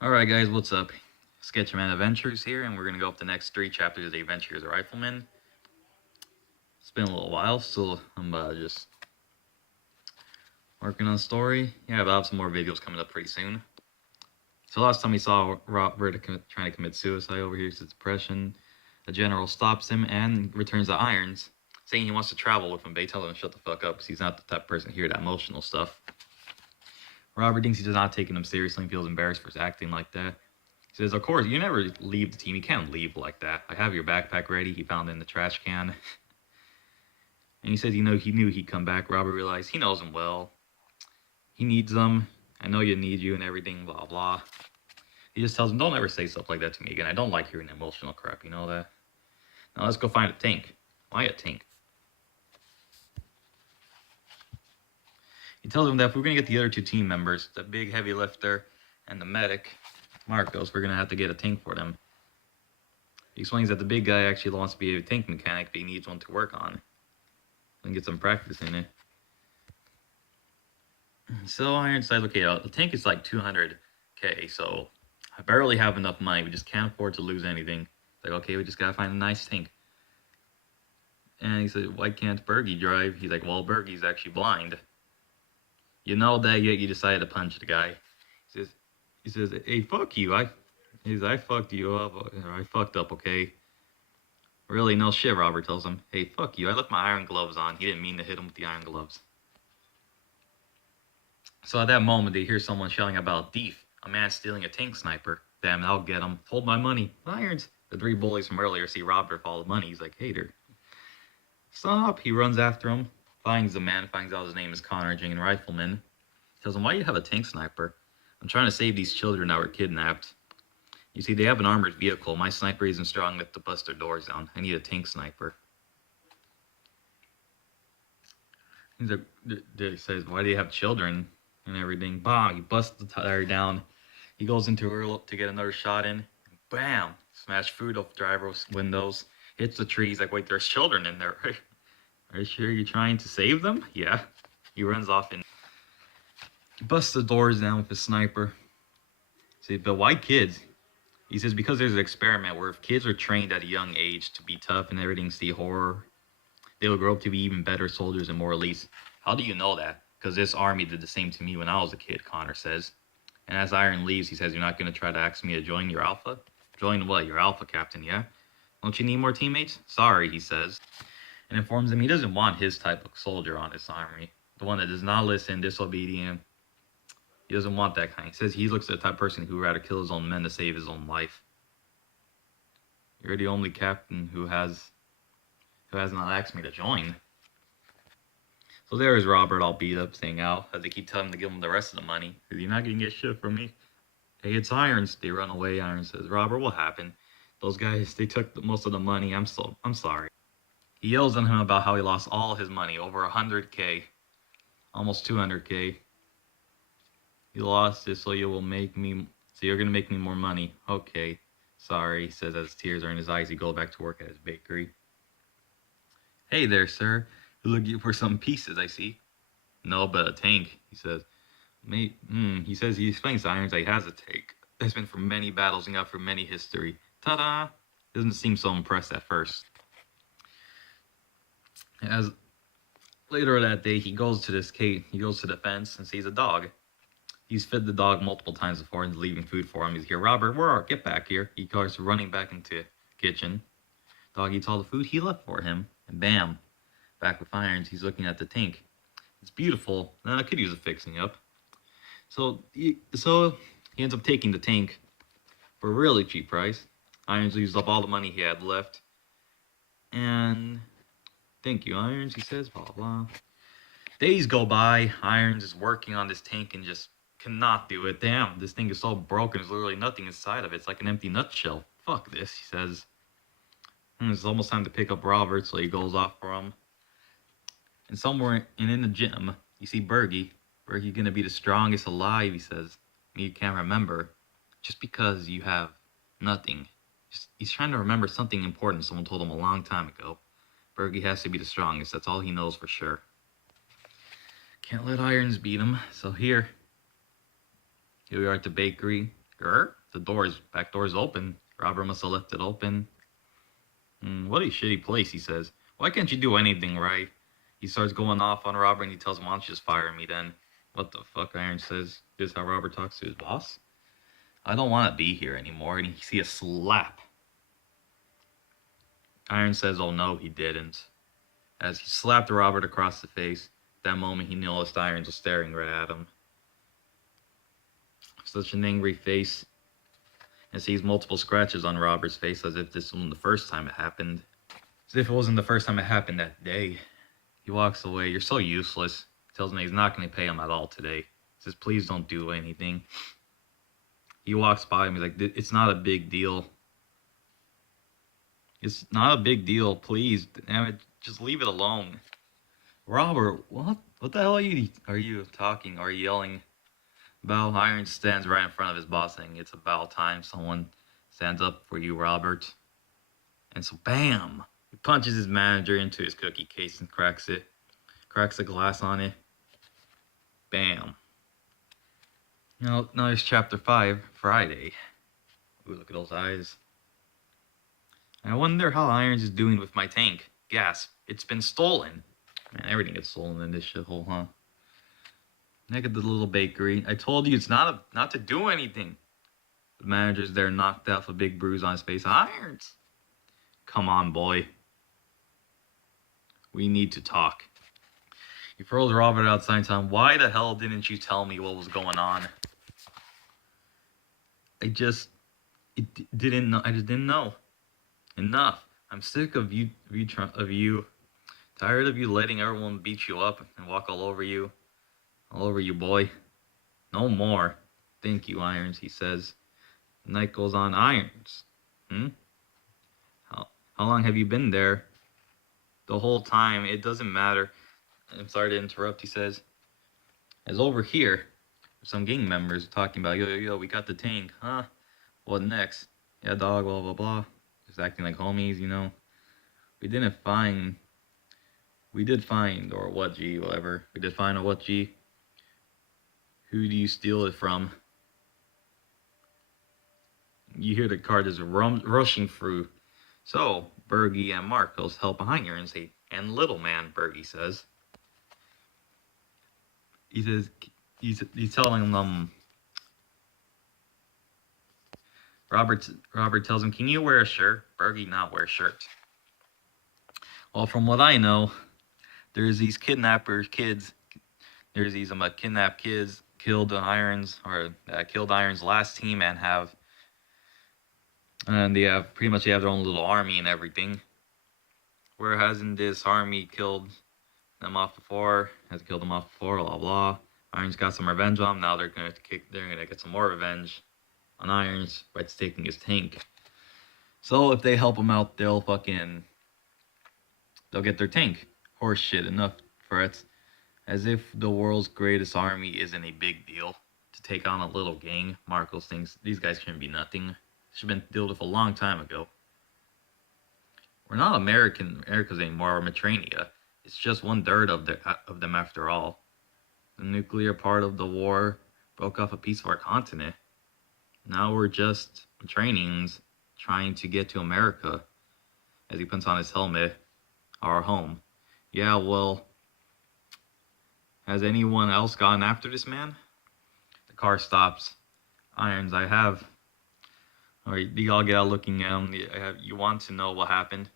Alright guys, what's up? Sketchman Adventures here, and we're gonna go up the next 3 chapters of the Adventures of Rifleman. It's been a little while, still I'm just working on the story. Yeah, but I'll have some more videos coming up pretty soon. So last time we saw Robert trying to commit suicide over here, it's depression. The general stops him and returns the irons, saying he wants to travel with him, but they tell him to shut the fuck up because he's not the type of person to hear that emotional stuff. Robert thinks he's not taking him seriously and feels embarrassed for his acting like that. He says, of course, you never leave the team. You can't leave like that. I have your backpack ready. He found it in the trash can. And he says, he knew he'd come back. Robert realized he knows him well. He needs them. I know you need you and everything, blah, blah. He just tells him, don't ever say stuff like that to me again. I don't like hearing emotional crap, you know that? Now let's go find a tank. Why a tank? He tells him that if we're going to get the other 2 team members, the big heavy lifter and the medic, Marcos, we're going to have to get a tank for them. He explains that the big guy actually wants to be a tank mechanic, but he needs one to work on and get some practice in it. So Ironside's okay, the tank is like 200k, so I barely have enough money. We just can't afford to lose anything. It's like, okay, we just gotta find a nice tank. And he said, why can't Bergie drive? He's like, well, Bergie's actually blind. You know that, yet you decided to punch the guy. He says, hey, fuck you. I fucked you up. I fucked up, okay? Really, no shit, Robert tells him. Hey, fuck you. I left my iron gloves on. He didn't mean to hit him with the iron gloves. So at that moment, they hear someone shouting about thief. A man stealing a tank sniper. Damn, I'll get him. Hold my money. Irons. The 3 bullies from earlier see Robert follow the money. He's like, hater. Stop. He runs after him. Finds the man. Finds out his name is Connor Jane Rifleman. Tells him, why do you have a tank sniper? I'm trying to save these children that were kidnapped. You see, they have an armored vehicle. My sniper isn't strong enough to bust their doors down. I need a tank sniper. He's like, he says, why do you have children and everything? Bam, he busts the tire down. He goes into her to get another shot in. Bam, smash food off the driver's windows. Hits the tree. He's like, wait, there's children in there. Are you sure you're trying to save them? Yeah. He runs off and busts the doors down with his sniper. See, but why kids? He says because there's an experiment where if kids are trained at a young age to be tough and everything, see horror, they will grow up to be even better soldiers and more elites. How do you know that? Because this army did the same to me when I was a kid, Connor says. And as Iron leaves, he says, you're not going to try to ask me to join your alpha? Join what? Your alpha captain, yeah? Don't you need more teammates? Sorry, he says. And informs him he doesn't want his type of soldier on his army. The one that does not listen, disobedient. He doesn't want that kind. He says he looks at the type of person who would rather kill his own men to save his own life. You're the only captain who has not asked me to join. So there is Robert all beat up, staying out, as they keep telling him to give him the rest of the money. Because you're not going to get shit from me. Hey, it's Irons. They run away. Irons says, Robert, what happened? Those guys, they took most of the money. I'm sorry. He yells at him about how he lost all his money, over 100k, almost 200k. You lost it, so you're gonna make me more money. Okay, sorry, he says as tears are in his eyes. He goes back to work at his bakery. Hey there, sir. Looking for some pieces, I see. No, but a tank, he says. He says he explains to Irons that he has a tank. That's been for many battles and got for many history. Ta-da! Doesn't seem so impressed at first. As later that day, he goes to the fence and sees a dog. He's fed the dog multiple times before and leaving food for him. He's here, Robert, get back here. He starts running back into the kitchen. Dog eats all the food he left for him. And bam, back with Irons, he's looking at the tank. It's beautiful. I could use a fixing up. So he ends up taking the tank for a really cheap price. Irons used up all the money he had left. And thank you, Irons, he says, blah, blah. Days go by. Irons is working on this tank and just cannot do it. Damn, this thing is so broken. There's literally nothing inside of it. It's like an empty nutshell. Fuck this, he says. It's almost time to pick up Robert, so he goes off for him. And somewhere in the gym, you see Bergie. Bergie gonna be the strongest alive, he says. You can't remember. Just because you have nothing. He's trying to remember something important someone told him a long time ago. Bergie has to be the strongest. That's all he knows for sure. Can't let Irons beat him. So here we are at the bakery. The back door's open. Robert must have left it open. What a shitty place, he says. Why can't you do anything right? He starts going off on Robert and he tells him, why don't you just fire me then? What the fuck, Irons says. This is how Robert talks to his boss? I don't want to be here anymore. And you see a slap. Irons says, oh no, he didn't. As he slapped Robert across the face, at that moment he noticed Irons was staring right at him. Such an angry face. And sees multiple scratches on Robert's face as if this wasn't the first time it happened. As if it wasn't the first time it happened that day. He walks away. You're so useless. Tells me he's not going to pay him at all today. Says, please don't do anything. He walks by him. He's like, it's not a big deal. It's not a big deal. Please, damn it, just leave it alone. Robert, what? What the hell are you talking or yelling about? Irons stands right in front of his boss saying, it's about time someone stands up for you, Robert. And so, bam! He punches his manager into his cookie case and cracks it. Cracks the glass on it. Bam. Now there's chapter 5, Friday. Ooh, look at those eyes. I wonder how Irons is doing with my tank. Gasp. It's been stolen. Man, everything gets stolen in this shithole, huh? Look at the little bakery. I told you it's not to do anything. The manager's there knocked out with a big bruise on his face. Irons! Come on, boy. We need to talk. He throws Robert outside and tells him, why the hell didn't you tell me what was going on? I just didn't know. Enough. I'm sick of you. Tired of you letting everyone beat you up and walk all over you. All over you, boy. No more. Thank you, Irons, he says. The night goes on. Irons. How long have you been there? The whole time. It doesn't matter. I'm sorry to interrupt, he says. As over here, some gang members talking about, yo, we got the tank. Huh? What next? Yeah, dog, blah, blah, blah. Just acting like homies, you know. We did find, or what, G, whatever. We did find, or what, G. Who do you steal it from? You hear the car just rushing through. So, Bergie and Marcos help behind her and say, and little man, Bergie says. He says, he's telling them, Robert tells him, can you wear a shirt? Bergie not wear shirts. Well, from what I know, there's these kids. There's these kidnapped kids killed Irons last team they have their own little army and everything. Whereas hasn't this army killed them off before? Has killed them off before? Blah blah. Irons got some revenge on them. Now they're gonna get some more revenge on Irons by taking his tank. So if they help him out, they'll get their tank. Horse shit. Enough threats. As if the world's greatest army isn't a big deal to take on a little gang. Marcos thinks these guys shouldn't be nothing. Should have been dealt with a long time ago. We're not Americans anymore, or Matrania. It's just 1/3 of them after all. The nuclear part of the war broke off a piece of our continent. Now we're just Matranians trying to get to America. As he puts on his helmet, our home. Yeah, well, has anyone else gone after this man? The car stops. Irons, I have. Alright, they all get out looking at him. You want to know what happened?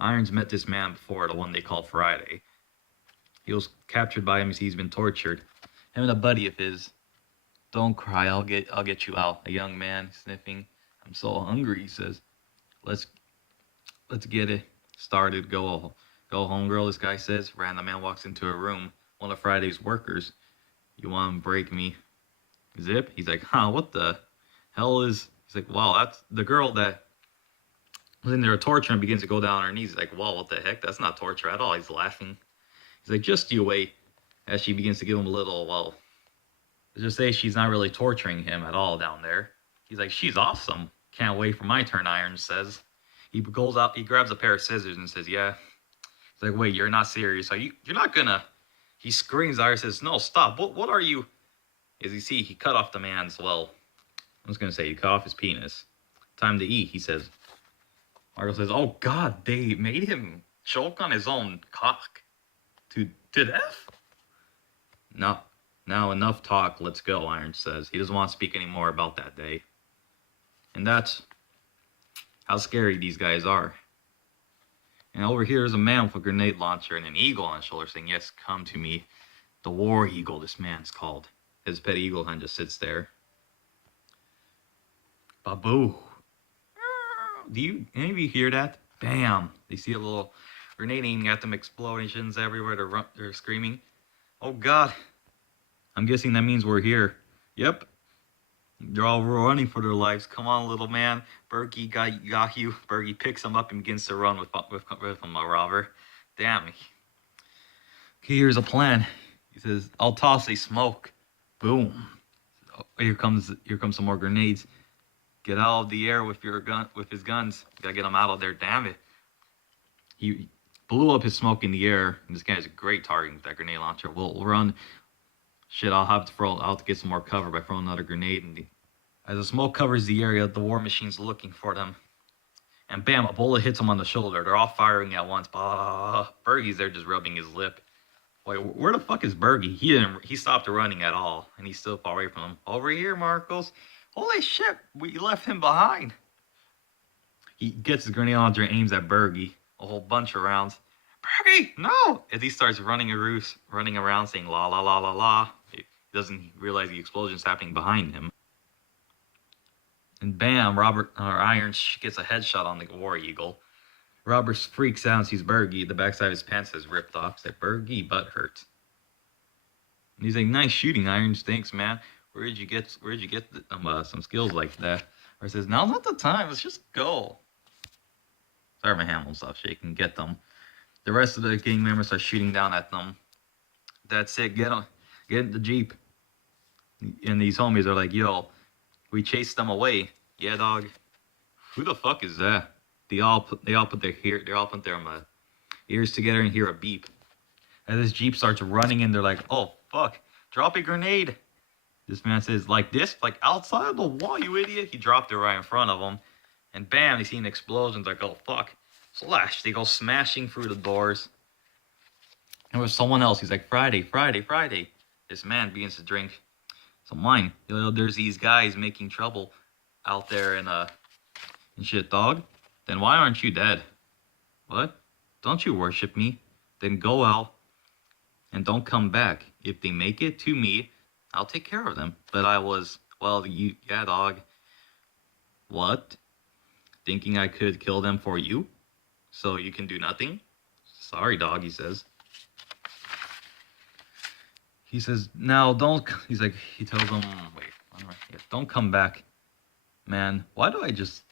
Irons met this man before, the one they called Friday. He was captured by him as he's been tortured. Him and a buddy of his. Don't cry, I'll get you out. A young man sniffing. I'm so hungry, he says. Let's get it started. Go home, girl, this guy says. Random man walks into a room. One of Friday's workers. You want to break me? Zip? He's like, huh, what the hell is... He's like, wow, that's the girl that was in there torture and begins to go down on her knees. He's like, wow, what the heck? That's not torture at all. He's laughing. He's like, just you wait. As she begins to give him a little, well, let's just say she's not really torturing him at all down there. He's like, she's awesome. Can't wait for my turn, Irons says. He goes out, he grabs a pair of scissors and says, yeah. He's like, wait, you're not serious. You're not gonna... He screams. Irons says, no, stop. What are you... As you see, he cut off the man's, well, I was gonna say he cut off his penis. Time to eat, he says. Marco says, "Oh God, they made him choke on his own cock to death." No, now enough talk. Let's go. Irons says he doesn't want to speak anymore about that day, and that's how scary these guys are. And over here is a man with a grenade launcher and an eagle on his shoulder, saying, "Yes, come to me." The War Eagle, this man's called. His pet eagle hen just sits there. Babu. Any of you hear that? Bam! They see a little grenade aiming at them, explosions everywhere. They're screaming. Oh God! I'm guessing that means we're here. Yep. They're all running for their lives. Come on, little man. Bergie got you. Bergie picks him up and begins to run with him, a robber. Damn. Okay, here's a plan. He says, "I'll toss a smoke." Boom. Oh, here comes some more grenades. Get out of the air with his guns. Gotta get him out of there. Damn it. He blew up his smoke in the air. And this guy's a great target with that grenade launcher. We'll run. Shit, I'll have to get some more cover by throwing another grenade. And as the smoke covers the area, the war machine's looking for them. And bam, a bullet hits him on the shoulder. They're all firing at once. Bah. Bergie's there just rubbing his lip. Wait, where the fuck is Bergie? He stopped running at all, and he's still far away from him. Over here, Marcos. Holy shit, we left him behind. He gets his grenade launcher and aims at Bergie. A whole bunch of rounds. Bergie, no! As he starts running around saying la la la la la. He doesn't realize the explosion's happening behind him. And bam, Irons gets a headshot on the War Eagle. Robert freaks out and sees Bergie. The backside of his pants is ripped off. He's like, "Bergie, butt hurts." And he's like, "Nice shooting, Irons. Thanks, man. Where'd you get some skills like that?" Or says, "Now's not the time. Let's just go." Sorry, my hand won't stop shaking. Get them. The rest of the gang members are shooting down at them. That's it. Get in the Jeep. And these homies are like, "Yo, we chased them away." Yeah, dog. Who the fuck is that? They all put their ears together and hear a beep. As this Jeep starts running in, they're like, "Oh fuck! Drop a grenade!" This man says, "Like this? Like outside of the wall, you idiot!" He dropped it right in front of him, and bam! They see an explosion. Like, "Oh fuck!" Slash! They go smashing through the doors. And with someone else, he's like, "Friday, Friday, Friday." This man begins to drink some wine. There's these guys making trouble out there and shit, dog. Then why aren't you dead? What? Don't you worship me? Then go out and don't come back. If they make it to me, I'll take care of them. But yeah, dog. What? Thinking I could kill them for you? So you can do nothing? Sorry, dog, he says. He says, "Now don't," he tells them, "Don't come back, man. Why don't I just,"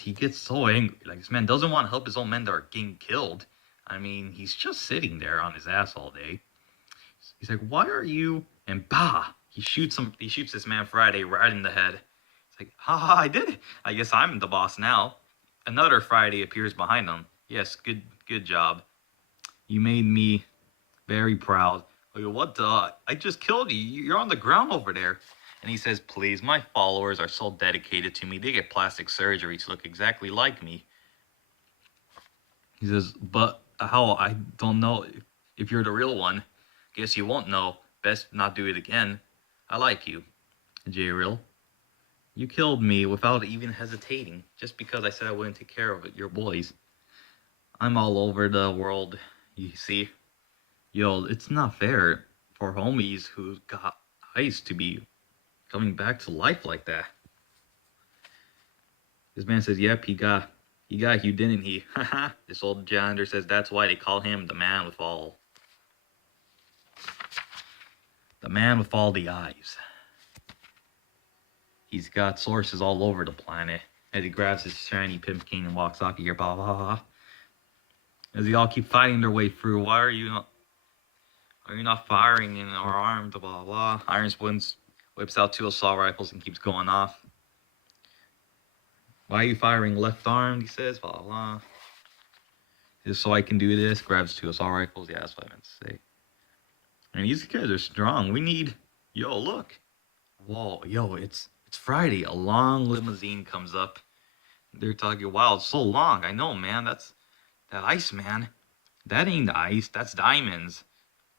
he gets so angry. Like, this man doesn't want to help his own men that are getting killed. I mean, he's just sitting there on his ass all day. He's like, "Why are you," and bah, he shoots this man Friday right in the head. It's like, "Ha, I did it. I guess I'm the boss now." Another Friday appears behind him. "Yes, good job. You made me very proud." Like, "What the? I just killed you. You're on the ground over there." And he says, "Please, my followers are so dedicated to me. They get plastic surgery to look exactly like me." He says, "But how? I don't know if you're the real one. Guess you won't know. Best not do it again. I like you, J-Real. You killed me without even hesitating, just because I said I wouldn't take care of your boys. I'm all over the world, you see. Yo, it's not fair for homies who got ice to be coming back to life like that." This man says, "Yep, he got you, didn't he?" Haha. This old janitor says that's why they call him the man with all the eyes. He's got sources all over the planet. As he grabs his shiny pimpkin and walks off, you hear blah blah blah. As they all keep fighting their way through, "Why are you not firing in our arms?" Blah blah. Irons whips out 2 assault rifles and keeps going off. "Why are you firing left arm?" he says. Blah blah. "Just so I can do this." Grabs 2 assault rifles. Yeah, that's what I meant to say. And these kids are strong. We need. Yo, look. Whoa, yo, it's It's Friday. A long limousine comes up. They're talking, wow, it's so long. I know, man. That's that ice, man. That ain't ice. That's diamonds.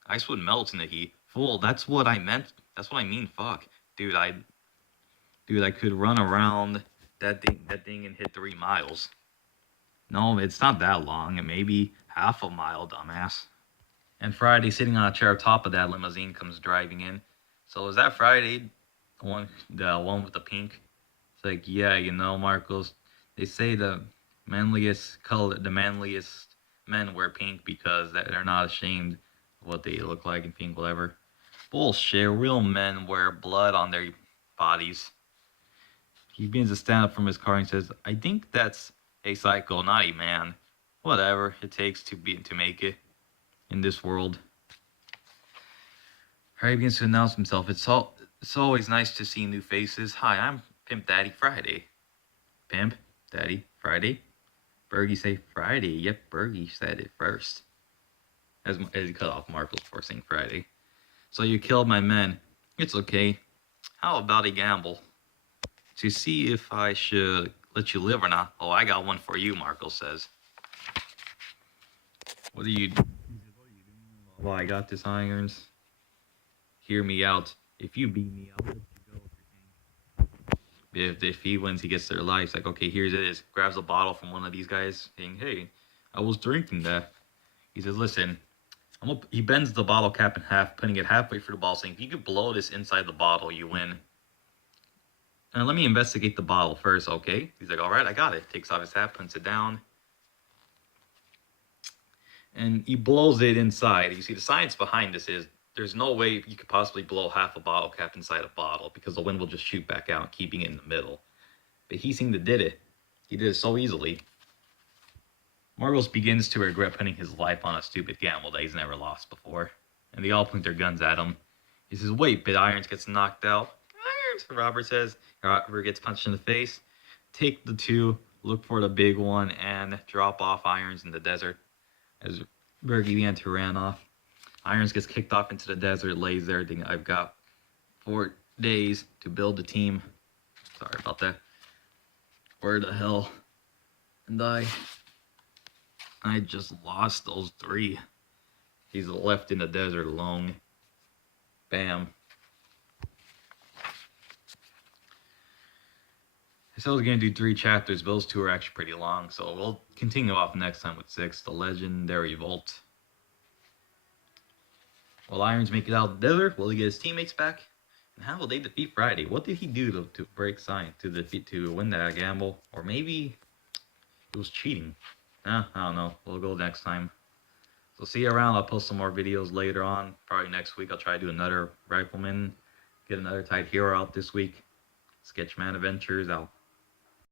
Ice would melt in the heat. Fool, that's what I meant. That's what I mean. Fuck. Dude, I could run around that thing and hit 3 miles. No, it's not that long. It may be half a mile, dumbass. And Friday, sitting on a chair top of that limousine, comes driving in. So is that Friday, the one with the pink? It's like, yeah, Marcos. They say the manliest men wear pink because they're not ashamed of what they look like in pink, whatever. Bullshit. Real men wear blood on their bodies. He begins to stand up from his car and says, I think that's a psycho, not a man. Whatever it takes to make it in this world. Harry begins to announce himself. It's always nice to see new faces. Hi, I'm Pimp Daddy Friday. Pimp Daddy Friday? Bergie say Friday. Yep, Bergie said it first. As he cut off Marcos for saying Friday. So you killed my men. It's okay. How about a gamble? To see if I should let you live or not. Oh, I got one for you, Marcos says. What are you doing? Well, I got this, Irons. Hear me out. If you beat me, I'll let you go if you're king. If he wins, he gets their life. It's like, okay, here's it is. Grabs a bottle from one of these guys, saying, hey, I was drinking that. He says, listen, he bends the bottle cap in half, putting it halfway through the bottle, saying, if you could blow this inside the bottle, you win. And let me investigate the bottle first, okay? He's like, all right, I got it. Takes off his hat, puts it down. And he blows it inside. You see, the science behind this is there's no way you could possibly blow half a bottle cap inside a bottle because the wind will just shoot back out, keeping it in the middle. But he seemed to did it. He did it so easily. Marcos begins to regret putting his life on a stupid gamble that he's never lost before. And they all point their guns at him. He says, wait, but Irons gets knocked out. Irons, Robert says. Robert gets punched in the face. Take the two, look for the big one, and drop off Irons in the desert. As Bergie began to run off, Irons gets kicked off into the desert, lays there, thinking, I've got 4 days to build the team. Sorry about that. Where the hell? And I just lost those 3. He's left in the desert alone. Bam. I said I was going to do 3 chapters, but those 2 are actually pretty long, so we'll continue off next time with 6, The Legendary Vault. Will Irons make it out of the desert? Will he get his teammates back? And how will they defeat Friday? What did he do to break sign, to win that gamble? Or maybe it was cheating. I don't know. We'll go next time. So see you around. I'll post some more videos later on. Probably next week I'll try to do another Rifleman. Get another tight hero out this week. Sketchman Adventures out.